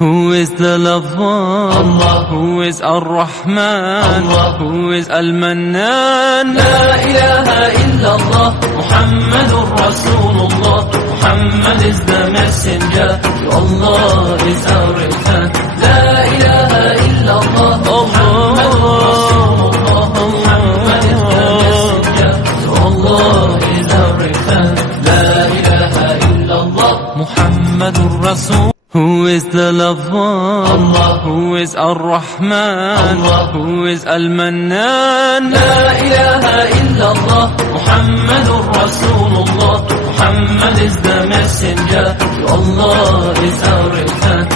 Who is the lover? Allah. Who is Ar-Rahman? Allah. Who is Al-Mannan? La ilaha illallah, Muhammadur Rasulullah. Muhammad is the messenger, to Allah is our return. La ilaha illallah, Muhammadur Rasulullah. Muhammad is the messenger, to Allah is our return. La ilaha illallah, Muhammadur Rasul. Who is the lover? Allah. Who is Ar-Rahman? Allah. Who is Al-Mannan? La ilaha illallah, Muhammadur Rasulullah. Muhammad is the messenger, to Allah is our return.